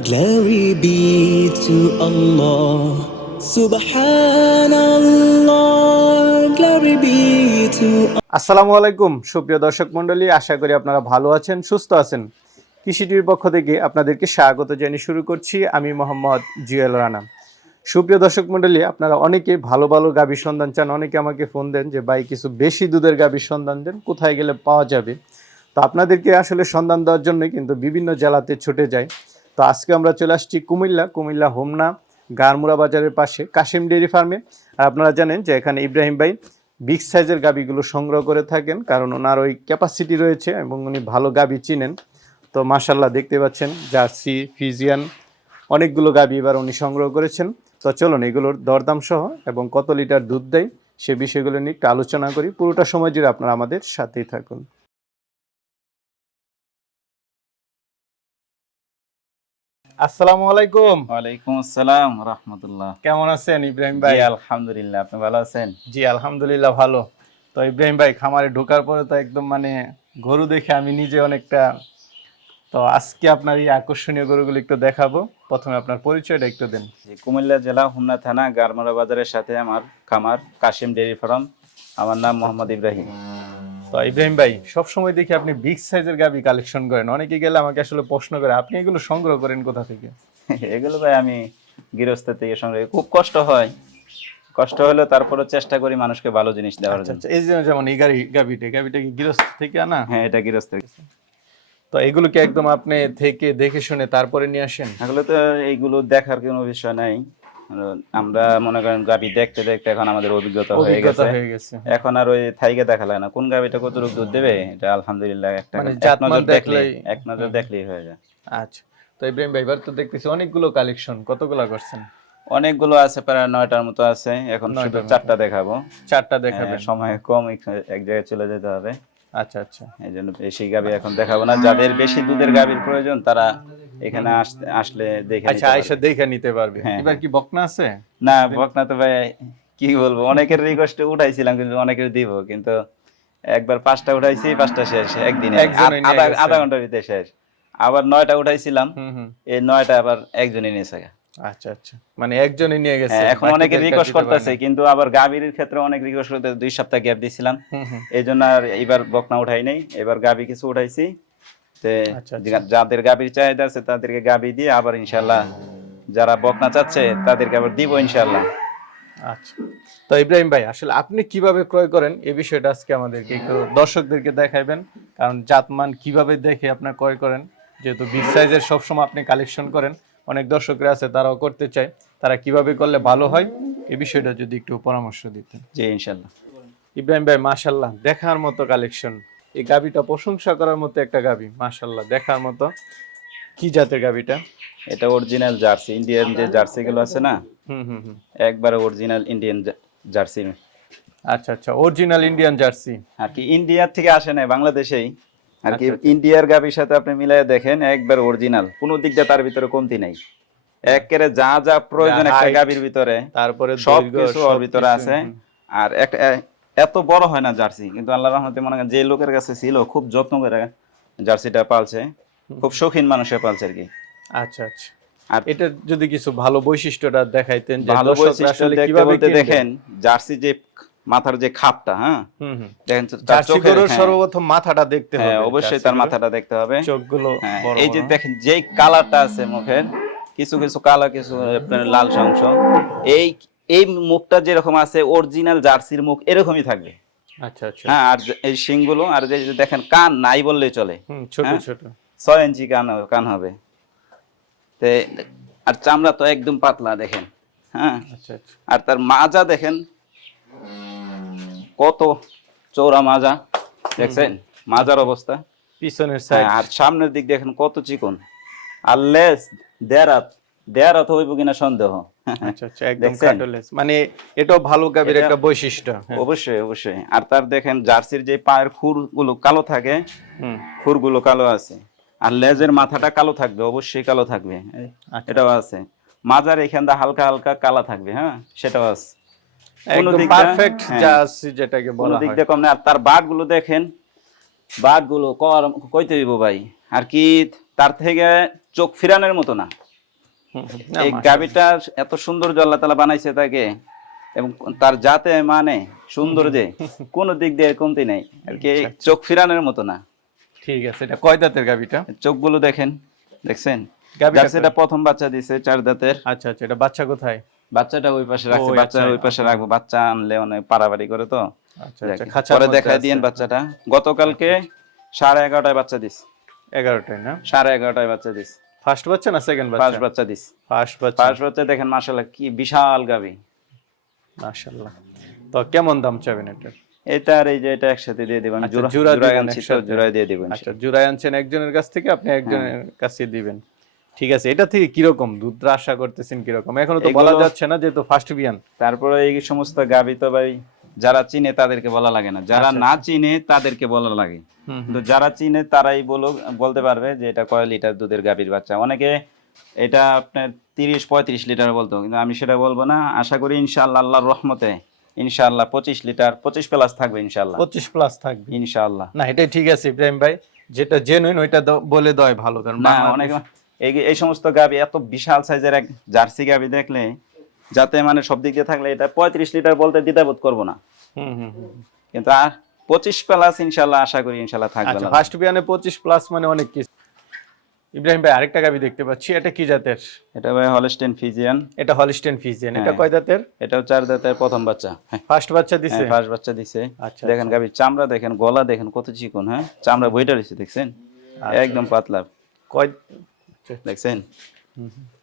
glory be to Allah. আসসালামু আলাইকুম, সুপ্রিয় দর্শক মণ্ডলী, আশা করি আপনারা ভালো আছেন, সুস্থ আছেন। কৃষিটির পক্ষ থেকে আপনাদেরকে স্বাগত জানিয়ে শুরু করছি আমি মোহাম্মদ জুয়েল রানা। সুপ্রিয় দর্শক মণ্ডলী, আপনারা অনেকে ভালো ভালো গাভীর সন্ধান চান, অনেকে আমাকে ফোন দেন যে, ভাই, কিছু বেশি দুধের গাভীর সন্ধান দেন, কোথায় গেলে পাওয়া যাবে? তো আপনাদেরকে আসলে সন্ধান দেওয়ার জন্য কিন্তু বিভিন্ন জেলাতে ছুটে যায় তো আজকে আমরা চলে আসছি কুমিল্লা কুমিল্লা হোমনা, গারমুড়া বাজারের পাশে কাশিম ডেয়ারি ফার্মে। আর আপনারা জানেন যে এখানে ইব্রাহিম ভাই বিগ সাইজের গাবিগুলো সংগ্রহ করে থাকেন, কারণ ওনার ওই ক্যাপাসিটি রয়েছে এবং উনি ভালো গাবি চিনেন। তো মাশাল্লাহ দেখতে পাচ্ছেন, জার্সি, ফিজিয়ান, অনেকগুলো গাবি এবার উনি সংগ্রহ করেছেন। তো চলুন এগুলোর দরদাম সহ এবং কত লিটার দুধ দেয় সে বিষয়গুলো নিয়ে একটু আলোচনা করি। পুরোটা সময় জুড়ে আপনারা আমাদের সাথেই থাকুন। আসসালামু আলাইকুম। ওয়ালাইকুম আসসালাম রহমতুল্লাহ। কেমন আছেন ইব্রাহিম ভাই? আলহামদুলিল্লাহ আপনি ভালো আছেন? জি আলহামদুলিল্লাহ ভালো। তো ইব্রাহিম ভাই খামারে ঢোকার পরে তো একদম মানে গরু দেখে আমি নিজে অনেকটা তো আজকে আপনার এই আকর্ষণীয় গরুগুলো একটু দেখাবো। প্রথমে আপনার পরিচয়টা একটু দেন। কুমিল্লা জেলা হোমনা থানা গারমারা বাজারের সাথে আমার খামার কাশিম ডেয়ারি ফার্ম। আমার নাম মোহাম্মদ ইব্রাহিম। তো ইব্রাহিম ভাই সবসময় দেখি আপনি বিগ সাইজের গাবি কালেকশন করেন। অনেকে গেলে আমাকে আসলে প্রশ্ন করে আপনি এগুলো সংগ্রহ করেন কোথা থেকে? এগুলো ভাই আমি গৃহস্থ থেকে সঙ্গে খুব কষ্ট হয়। কষ্ট হলেও তারপরে চেষ্টা করি মানুষকে ভালো জিনিস দেওয়ার আচ্ছা জন্য। আচ্ছা এই যেমন এই গাড়ি গাবিটা গাবিটা কি গৃহস্থ থেকে আনা? হ্যাঁ এটা গৃহস্থ তো এগুলোকে একদম আপনি থেকে দেখে শুনে তারপরে নিয়ে আসেন? এগুলো তো এইগুলো দেখার কোনো বিষয় নাই। আমরা মনে করেন গাবি দেখতে দেখতে এখন আমাদের অভিজ্ঞতা হয়ে গেছে। এখন আর ওই থাইকে দেখা লাগে না। কোন গাবিটা কতটুকু দুধ দেবে এটা আলহামদুলিল্লাহ একটা মানে এক নজর দেখলেই এক নজর দেখলেই হয়ে যায়। আচ্ছা। তো ইব্রাহিম ভাই এবার তো দেখতেছি অনেকগুলো কালেকশন কতগুলো করছেন? অনেকগুলো আছে প্রায় নয়টার মতো আছে। এখন শুধু চারটা দেখাবো। চারটা হ্যাঁ, দেখাবেন সময় কম এক জায়গায় চলে যেতে হবে। আচ্ছা আচ্ছা। এই জন্য বেশি গাবি এখন দেখাবো না। যাদের বেশি দুধের গাবির প্রয়োজন তারা এখানে আসতে আসলে দেখে আচ্ছা আয়সা দেখে নিতে পারবে। হ্যাঁ, এবার কি বকনা আছে? না বকনা তো ভাই কি বলব? অনেকের রিকোয়েস্ট উঠাইছিলাম কিন্তু অনেকের দিব। কিন্তু একবার পাঁচটা উঠাইছি পাঁচটা শেষ একদিনে। আধা আধা ঘণ্টার ভিতরে শেষ। আবার নয়টা উঠাইছিলাম এই নয়টা আবার একজনই নিয়েছে। আচ্ছা আচ্ছা। মানে একজনই নিয়ে গেছে। হ্যাঁ, এখন অনেকে রিকোয়েস্ট করতেছে কিন্তু আবার গাভীর ক্ষেত্রে অনেক রিকোয়েস্ট করতে দুই সপ্তাহ গ্যাপ এই জন্য আর এবার বকনা উঠাই নাই। এবার গাবি কিছু উঠাইছি। তে আচ্ছা, আচ্ছা। যাদের গাবির চাহিদা আছে তাদেরকে গাবি দিয়ে আবার ইনশাল্লাহ যারা বকনা চাচ্ছে তাদেরকে আবার দিব ইনশাল্লাহ। আচ্ছা। তো ইব্রাহিম ভাই আসলে আপনি কীভাবে ক্রয় করেন? এই বিষয়টা আজকে আমাদেরকে একটু দর্শকদেরকে দেখাইবেন। কারণ জাতমান কীভাবে দেখে আপনার ক্রয় করেন? যেহেতু বিগ সাইজের সবসময় আপনি কালেকশন করেন। অনেক দর্শকরা আছে তারাও করতে চায়। তারা কীভাবে করলে ভালো হয় এই বিষয়টা যদি একটু পরামর্শ দিতেন। জি ইনশাল্লাহ ইব্রাহিম ভাই মাশাল্লাহ দেখার মতো কালেকশন এই গাবিটা প্রশংসা করার মতো একটা গাবি মাশাল্লাহ দেখার মতো। কি জাতের গাবিটা এটা অরিজিনাল জার্সি ইন্ডিয়ান যে জার্সি গুলো আছে না? হুম হুম হুম। একবারে অরিজিনাল ইন্ডিয়ান জার্সি। আচ্ছা আচ্ছা অরিজিনাল ইন্ডিয়ান জার্সি। আর কি ইন্ডিয়ার থেকে আসে না বাংলাদেশেই। আর কি আচ্ছা, আচ্ছা। ইন্ডিয়ার গাবির সাথে আপনি মিলাই দেখেন একবার অরিজিনাল কোনো দিক দিয়ে তার ভিতরে কমতি নাই। একেবারে যা যা প্রয়োজন একটা গাবির ভিতরে তারপরে সব কিছু ওর ভিতরে আছে। আর একটা এত বড় হয় না জার্সি কিন্তু আল্লাহ রহমতে মনে করেন যে লোকের কাছে ছিল খুব যত্ন করে জার্সিটা পালছে। খুব শৌখিন মানুষে পালছে আর কি। আচ্ছা আচ্ছা। আর এটা যদি কিছু ভালো বৈশিষ্ট্যটা দেখাইতেন ভালো বৈশিষ্ট্য দেখতে বলতে দেখেন জার্সি যে মাথার যে খাপটা হ্যাঁ? দেখেন চোখের- হ্যাঁ, সর্বপ্রথম মাথাটা দেখতে হবে হ্যাঁ, অবশ্যই তার মাথাটা দেখতে হবে। চোখগুলো হ্যাঁ, এই যে দেখেন যেই কালারটা আছে মুখের কিছু কিছু কালার কিছু আপনার লাল অংশ এই এই মুখটা যেরকম আছে অরিজিনাল জার্সির মুখ এরকমই থাকবে। আচ্ছা আচ্ছা। হ্যাঁ আর যে- এই শিংগুলো আর যে যে দেখেন কান নাই বললেই চলে। ছোট? ছোট। ছয় ইঞ্চি কান কান হবে। তে আর চামড়া তো একদম পাতলা দেখেন। হ্যাঁ? আচ্ছা আচ্ছা। আর তার মাজা দেখেন কত চৌড়া মাজা দেখছেন? মাজার অবস্থা। পিছনের হ্যাঁ, সাইড আর সামনের দিক দেখেন কত চিকন। আর লেস দেয়ার অথবা হইব কিনা সন্দেহ। আচ্ছা আচ্ছা একদম কাটলেস মানে এটাও ভালো গাভীর একটা বৈশিষ্ট্য। হ্যাঁ। অবশ্যই অবশ্যই। আর তার দেখেন জার্সির যে পায়ের খুরগুলো কালো থাকে খুরগুলো কালো আছে। আর লেজের মাথাটা কালো থাকবে অবশ্যই কালো থাকবে। আচ্ছা। এটাও আছে। মাজার এখান দিয়ে হালকা হালকা কালা থাকবে হ্যাঁ? সেটাও আছে কোনো একদম দিক দিয়ে- পারফেক্ট হ্যাঁ, জার্সি যেটাকে বলা দিক দিয়ে কম না। আর তার দেখেন কইতে হইব ভাই। আর কি তার থেকে চোখ ফিরানোর মতো না। এই গাবিটা এত সুন্দর আল্লাহ তালা বানাইছে তাকে। এবং তার জাতে মানে সুন্দর যে কোন দিক দিয়ে কমতি নেই। আর কি আচ্ছা, চোখ ফিরানোর মতো না। ঠিক আছে এটা কয় দাঁতের গাভীটা? চোখগুলো দেখেন দেখছেন? প্রথম বাচ্চা দিছে চার দাঁতের। আচ্ছা আচ্ছা এটা বাচ্চা কোথায়? বাচ্চাটা ওই পাশে রাখছে বাচ্চা আচ্ছা, ওই পাশে রাখব বাচ্চা আনলে অনেক পারাবাড়ি করে তো। আচ্ছা আচ্ছা পরে দেখাই। দিয়েন বাচ্চাটা। গতকালকে সাড়ে এগারোটায় বাচ্চা দিস। এগারোটায় না? সাড়ে এগারোটায় বাচ্চা দিস। ফার্স্ট বাচ্চা না সেকেন্ড ফার্স্ট বাচ্চা বাচ্চা দিস। ফার্স্ট বাচ্চা। ফার্স্ট বাচ্চা দেখেন মাসাল্লাহ কি বিশাল গাবি। মাশাআল্লাহ। তো কেমন দাম চাবেন এটা? এটা আর এই যে এটা একসাথে দিয়ে দিবেন আচ্ছা, জোড়া জোড়া জোড়া। দিয়ে দিবেন আচ্ছা জোড়ায় আনছেন একজনের কাছ থেকে আপনি একজনের হ্যাঁ। কাছে দিবেন। ঠিক আছে এটা থেকে কীরকম? দুধটা আশা করতেছেন কীরকম? এখনও তো বলা যাচ্ছে না যেহেতু ফার্স্ট বিয়ান তারপরে এই সমস্ত গাবি তো ভাই যারা চিনে তাদেরকে বলা লাগে না। যারা আচ্ছা, না চিনে তাদেরকে বলা লাগে। কিন্তু যারা চিনে তারাই বলো বলতে পারবে যে এটা কয় লিটার দুধের গাভীর বাচ্চা। অনেকে এটা আপনার তিরিশ পঁয়ত্রিশ লিটার বলতো কিন্তু আমি সেটা বলব না। আশা করি ইনশাআল্লাহ আল্লাহর রহমতে ইনশাআল্লাহ পঁচিশ লিটার পঁচিশ প্লাস থাকবে ইনশাআল্লাহ। পঁচিশ প্লাস থাকবে। ইনশাআল্লাহ। না এটাই ঠিক আছে ইব্রাহিম ভাই যেটা জেনুইন ওইটা বলে দেওয়াই ভালো কারণ না অনেক এই এই সমস্ত গাবি এত বিশাল সাইজের এক জার্সি গাবি দেখলে যাতে মানে সব দিক দিয়ে থাকলে এটা পঁয়ত্রিশ লিটার বলতে দ্বিধাবোধ করব না। কিন্তু আর পঁচিশ প্লাস ইনশাল্লাহ আশা করি ইনশাল্লাহ থাকবে আচ্ছা ফার্স্ট বিয়ানে পঁচিশ প্লাস মানে অনেক কিছু। ইব্রাহিম ভাই আরেকটা গাবি দেখতে পাচ্ছি এটা কি জাতের? এটা ভাই হলস্টেন ফিজিয়ান এটা হলিস্টেন ফিজিয়ান এটা হ্যাঁ। কয় জাতের? এটাও চার দাঁতের প্রথম বাচ্চা। হ্যাঁ। ফার্স্ট বাচ্চা দিছে? ফার্স্ট বাচ্চা দিছে। আচ্ছা, দেখেন গাবির চামড়া দেখেন গলা দেখেন কত চিকন হ্যাঁ। চামড়া বইটা রয়েছে দেখছেন? আচ্ছা। একদম পাতলা। কয় দেখছেন?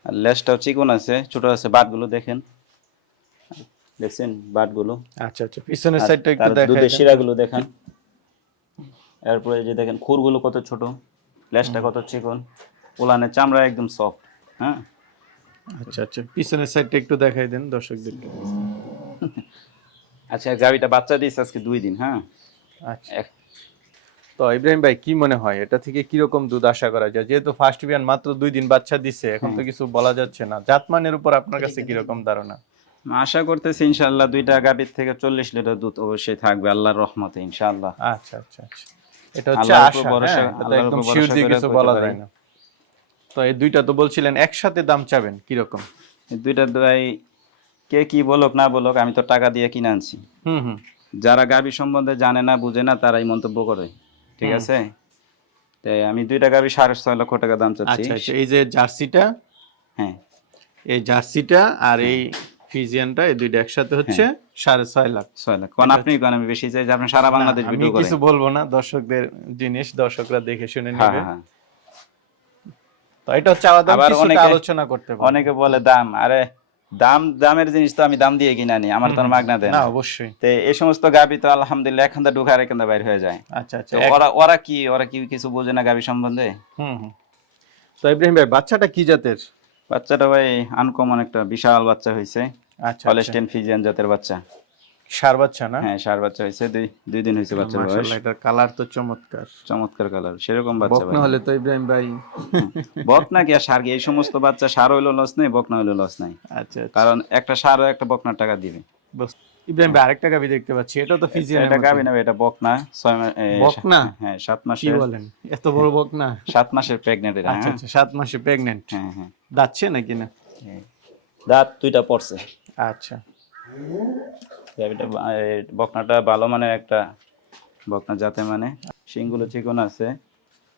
আর লেজটাও চিকন আছে ছোট আছে বাটগুলো দেখেন। দেখছেন বাটগুলো? আচ্ছা আচ্ছা। পিছনের সাইডটা একটু দেখাই দুধের। শিরাগুলো দেখেন। এরপরে যে দেখেন খুরগুলো কত ছোট লেজটা কত চিকন। উলানের চামড়া একদম সফট হ্যাঁ? আচ্ছা আচ্ছা। পিছনের সাইডটা একটু দেখাই দেন দর্শকদের আচ্ছা গাবিটা বাচ্চা দিয়েছে আজকে দুই দিন হ্যাঁ? আচ্ছা। তো ইব্রাহিম ভাই কি মনে হয়? এটা থেকে কীরকম দুধ আশা করা যায়? যেহেতু ফার্স্ট বিয়ান মাত্র দুই দিন বাচ্চা দিছে এখন তো কিছু বলা যাচ্ছে না। জাতমানের উপর আপনার কাছে কীরকম ধারণা? আশা করতেছি ইনশাআল্লাহ দুইটা গাবির থেকে চল্লিশ লিটার দুধ অবশ্যই থাকবে আল্লাহর রহমতে ইনশাআল্লাহ। আচ্ছা আচ্ছা আচ্ছা। এটা হচ্ছে আশা হ্যাঁ, একদম শিওর দিয়ে কিছু বলা যায় না। তো এই দুইটা তো বলছিলেন একসাথে দাম চাবেন কীরকম? এই দুইটা দুই কে কি বলুক না বলুক আমি তো টাকা দিয়ে কিনে আনছি। হুম হুম। যারা গাবি সম্বন্ধে জানে না বুঝে না তারাই মন্তব্য করে। ঠিক আছে? তাই আমি দুইটা গাবি সাড়ে ছয় লক্ষ টাকা দাম চাচ্ছি। আচ্ছা আচ্ছা এই যে জার্সিটা? হ্যাঁ। এই জার্সিটা আর এই ফিজিয়ানটা এই দুইটা একসাথে হচ্ছে সাড়ে ছয় লাখ। ছয় লাখ। কারণ আপনি কোন আমি বেশি চাই যে আপনি সারা বাংলাদেশ ভিডিও করেন। কিছু বলব না দর্শকদের জিনিস দর্শকরা দেখে শুনে হ্যাঁ নেবে। হ্যাঁ। হ্যাঁ। তো এটা হচ্ছে আলাদা আলোচনা করতে অনেকে বলে দাম আরে দাম দামের জিনিস তো আমি দাম দিয়ে কিনা নি আমার তো মাগনা দেয় না। অবশ্যই। তো এই সমস্ত গাবি তো আলহামদুলিল্লাহ এখান থেকে ঢুকার এখান বাইর হয়ে যায়। আচ্ছা আচ্ছা। ওরা ওরা কি ওরা কি কিছু বোঝে না গাবি সম্বন্ধে? হুম হুম। তো ইব্রাহিম ভাই বাচ্চাটা কি জাতের? বাচ্চাটা ভাই আনকমন একটা বিশাল বাচ্চা হয়েছে আচ্ছা হলস্টেন ফিজিয়ান জাতের বাচ্চা। সার বাচ্চা না? হ্যাঁ সার বাচ্চা হয়েছে দুই দুই দিন হয়েছে বাচ্চার বয়স। এটার কালার তো চমৎকার। চমৎকার কালার সেরকম বাচ্চা বকনা হলে তো ইব্রাহিম ভাই। বকনা কি আর সার কি? এই সমস্ত বাচ্চা সার হইল লস নেই বকনা হইল লস নাই। আচ্ছা আচ্ছা। কারণ একটা সার ও একটা বকনার টাকা দিবে। ইব্রাহিম ভাই আরেকটা গাবি দেখতে পাচ্ছি এটা তো ফিজিয়ান এটা গাবি না এটা বকনা ছয় মাস বকনা? হ্যাঁ সাত কি বলেন? এত বড় বকনা? সাত মাসের প্রেগনেন্ট এটা আচ্ছা হ্যাঁ। আচ্ছা সাত মাসে প্রেগনেন্ট হ্যাঁ হ্যাঁ। যাচ্ছে নাকি না? দাঁত দুইটা পড়ছে। আচ্ছা। বকনাটা ভালো মানের একটা বকনা জাতে মানে। শিংগুলো চিকন আছে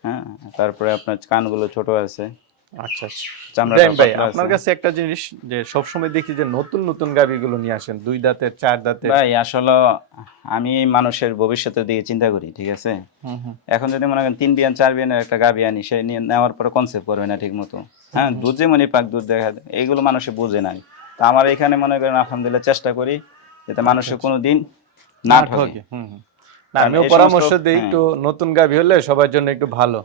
হ্যাঁ তারপরে আপনার কানগুলো ছোট আছে। আচ্ছা আচ্ছা। চামড়াটা ইব্রাহিম ভাই আপনার কাছে একটা জিনিস যে সবসময় দেখি যে নতুন নতুন গাবিগুলো নিয়ে আসেন দুই দাঁতের চার দাঁতের। ভাই আসলে আমি মানুষের ভবিষ্যতের দিকে চিন্তা করি ঠিক আছে? এখন যদি মনে করেন তিন বিয়ান চার বিয়ানের একটা গাবি আনি সে নিয়ে নেওয়ার পরে কনসেপ্ট করবে না ঠিক মতো হ্যাঁ দুধ পাক দুধ দেখা যায়, এইগুলো মানুষে বোঝে না তা আমার এখানে মনে করেন আলহামদুলিল্লাহ চেষ্টা করি যাতে মানুষের কোনো দিন না ঠকে। ঠকে হুম না কারণ আমিও পরামর্শ দিই হ্যাঁ। একটু নতুন গাভী হলে সবার জন্য একটু ভালো।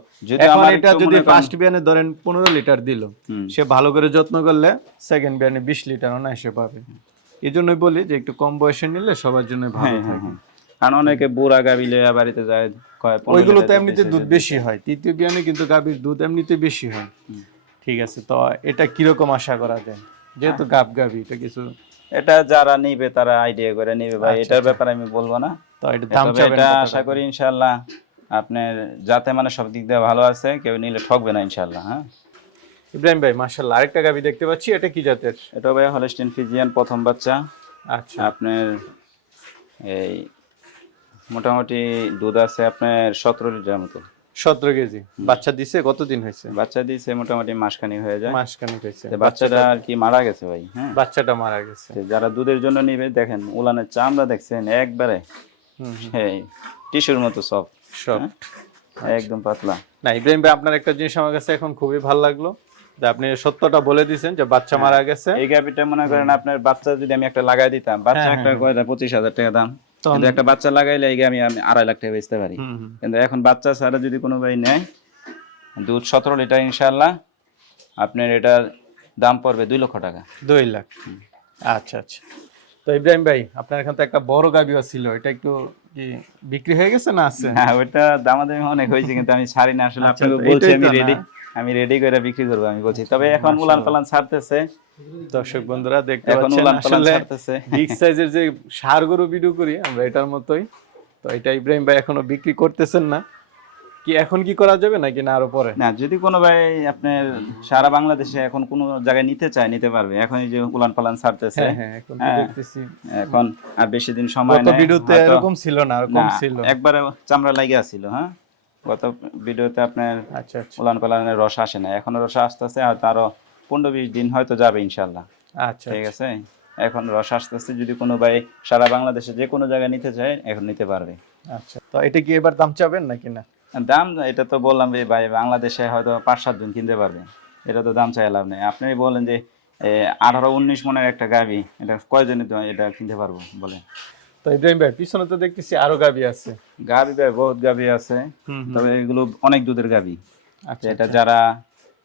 এখন এটা যদি ফার্স্ট বিয়ানে ধরেন পনেরো লিটার দিল সে ভালো করে যত্ন করলে সেকেন্ড বিয়ানে বিশ লিটার অনায়াসে পাবে। এই জন্যই বলি যে একটু কম বয়সে নিলে সবার জন্য ভালো হ্যাঁ, হ্যাঁ, থাকে। কারণ অনেকে বুড়া গাবি লইয়া বাড়িতে যায় ওইগুলো তো এমনিতে দুধ দুধ বেশি হয়। তৃতীয় বিয়ানে কিন্তু গাভীর দুধ এমনিতে বেশি হয়। ঠিক আছে তো এটা কীরকম আশা করা যায়? যেহেতু গাব গাভী এটা কিছু এটা যারা নিবে তারা আইডিয়া করে নিবে ভাই আচ্ছা, এটার আচ্ছা। ব্যাপারে আমি বলব না। তো এটা দাম এটা আশা করি ইনশাল্লাহ আপনার যাতে মানে সব দিক দিয়ে ভালো আছে কেউ নিলে ঠকবে না ইনশাল্লাহ হ্যাঁ। ইব্রাহিম ভাই মাশাআল্লাহ আরেকটা গাভী দেখতে পাচ্ছি এটা কি জাতের? এটা ভাই হলস্টিন ফিজিয়ান প্রথম বাচ্চা। আচ্ছা। আপনার এই মোটামুটি দুধ আছে আপনার সতেরো লিটার মতো। সতেরো কেজি। বাচ্চা দিছে কতদিন হয়েছে? বাচ্চা দিয়েছে মোটামুটি মাসখানি হয়ে যায়। মাসখানেক হয়েছে। বাচ্চাটা আর কি মারা গেছে ভাই হ্যাঁ? বাচ্চাটা মারা গেছে। যারা দুধের জন্য নিবে দেখেন উলানের চামড়া দেখছেন একবারে। সেই টিস্যুর মতো সব সব একদম পাতলা। না ইব্রাহিম ভাই আপনার একটা জিনিস আমার কাছে এখন খুবই ভালো লাগল যে আপনি সত্যটা বলে দিয়েছেন যে বাচ্চা মারা গেছে। এই গাভিটা মনে করেন আপনার বাচ্চা যদি আমি একটা লাগাই দিতাম বাচ্চা হ্যাঁ, একটা হ্যাঁ, পঁচিশ হাজার টাকা দাম। কিন্তু একটা বাচ্চা লাগাইলে আমি আড়াই লাখ টাকা বেচতে পারি। কিন্তু এখন বাচ্চা ছাড়া যদি কোনো ভাই নেয় দুধ সতেরো লিটার ইনশাল্লাহ আপনার এটার দাম পড়বে দুই লক্ষ টাকা। দুই লাখ। আচ্ছা আচ্ছা। তো ইব্রাহিম ভাই আপনার এখানে তো একটা বড় গাবিও ছিল এটা একটু কি বিক্রি হয়ে গেছে না আছে? হ্যাঁ ওইটা দামাদামি অনেক হয়েছে কিন্তু আমি ছাড়ি না। আসলে আচ্ছা, আপনাকে বলছি আমি রেডি আমি রেডি করে বিক্রি করব আমি বলছি। তবে এখন উলান পালান ছাড়তেছে। দর্শক বন্ধুরা দেখতে পাচ্ছেন আসলে বিগ সাইজের যে সার গরু ভিডিও করি আমরা এটার মতোই। তো এটা ইব্রাহিম ভাই এখনও বিক্রি করতেছেন না। কি এখন কি করা যাবে নাকি না আরও পরে? না যদি কোনো ভাই আপনার সারা বাংলাদেশে এখন কোনো জায়গায় নিতে চায় নিতে পারবে। এখন এই যে উলান পালান ছাড়তেছে। হ্যাঁ হ্যাঁ এখন হ্যাঁ। দেখতেছি। এখন আর বেশি দিন সময় নেই। ভিডিওতে এরকম ছিল না আর কম না, ছিল। একবারে চামড়া লাগে আছিল হ্যাঁ? গত ভিডিওতে আপনার আচ্ছা আচ্ছা। উলান পালানের রস আসে না এখনও রস আসতেছে আর তারও পনেরো বিশ দিন হয়তো যাবে ইনশাল্লাহ। আচ্ছা ঠিক আছে? এখন রস আসতেছে যদি কোনো ভাই সারা বাংলাদেশে যে কোনো জায়গায় নিতে চায় এখন নিতে পারবে। আচ্ছা তো এটা কি এবার দাম চাবেন নাকি না? দাম এটা তো বললাম যে ভাই বাংলাদেশে হয়তো পাঁচ সাত জন কিনতে পারবে। এটা তো দাম চাই লাভ নেই আপনি বলেন যে আঠারো উনিশ মনের একটা গাবি এটা কয়জনে এটা কিনতে পারব বলেন। তো ইব্রাহিম ভাই পিছনে তো দেখতেছি আরও গাবি আছে। গাবি ভাই বহুত গাবি আছে। তবে এগুলো অনেক দুধের গাবি আচ্ছা এটা যারা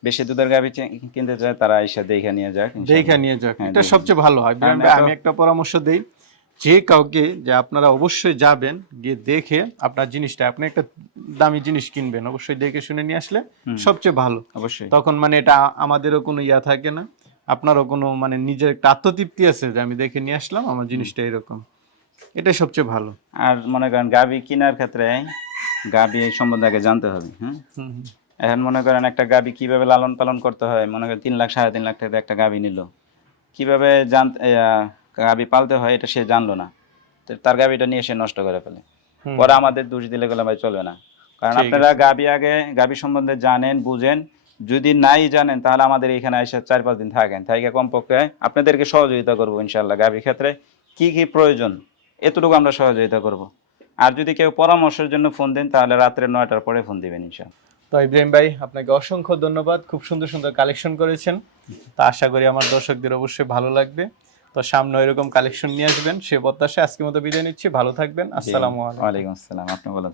বেশি দুধের গাবি কিনতে চায় তারা এসে দেখে নিয়ে যাক দেখা নিয়ে যাক। হ্যাঁ, এটা সবচেয়ে ভালো হয়। এত- আমি একটা পরামর্শ দেই যে কাউকে যে আপনারা অবশ্যই যাবেন গিয়ে দেখে আপনার জিনিসটা আপনি একটা দামি জিনিস কিনবেন অবশ্যই দেখে শুনে নিয়ে আসলে সবচেয়ে ভালো। অবশ্যই। তখন মানে এটা আমাদেরও কোনো ইয়া থাকে না আপনারও কোনো মানে নিজের একটা আত্মতৃপ্তি আছে যে আমি দেখে নিয়ে আসলাম আমার জিনিসটা এরকম। এটাই সবচেয়ে ভালো। আর মনে করেন গাবি কেনার ক্ষেত্রে গাবি এই সম্বন্ধে আগে জানতে হবে হ্যাঁ। এখন মনে করেন একটা গাবি কীভাবে লালন পালন করতে হয়? মনে করেন তিন লাখ সাড়ে তিন লাখ টাকা একটা গাবি নিল। কীভাবে জানতে গাবি পালতে হয় এটা সে জানলো না। তো তার গাবিটা নিয়ে সে নষ্ট করে ফেলে। পরে আমাদের দোষ দিলে গেলে ভাই চলবে না। কারণ আপনারা গাবি আগে গাবি সম্বন্ধে জানেন বুঝেন। যদি নাই জানেন তাহলে আমাদের এখানে এসে চার পাঁচ দিন থাকেন। তাই কমপক্ষে আপনাদেরকে সহযোগিতা করব ইনশাল্লাহ গাবি ক্ষেত্রে। কি কি প্রয়োজন? এতটুকু আমরা সহযোগিতা করব। আর যদি কেউ পরামর্শের জন্য ফোন দেন তাহলে রাত্রে নয়টার পরে ফোন দিবেন ইনশাল্লাহ তো ইব্রাহিম ভাই আপনাকে অসংখ্য ধন্যবাদ। খুব সুন্দর সুন্দর কালেকশন করেছেন। তা আশা করি আমার দর্শকদের অবশ্যই ভালো লাগবে। তো সামনে এরকম কালেকশন নিয়ে আসবেন সে প্রত্যাশায় আজকে মতো বিদায় নিচ্ছি। ভালো থাকবেন। আসসালামু আলাইকুম। আসসালাম। আপনি বলা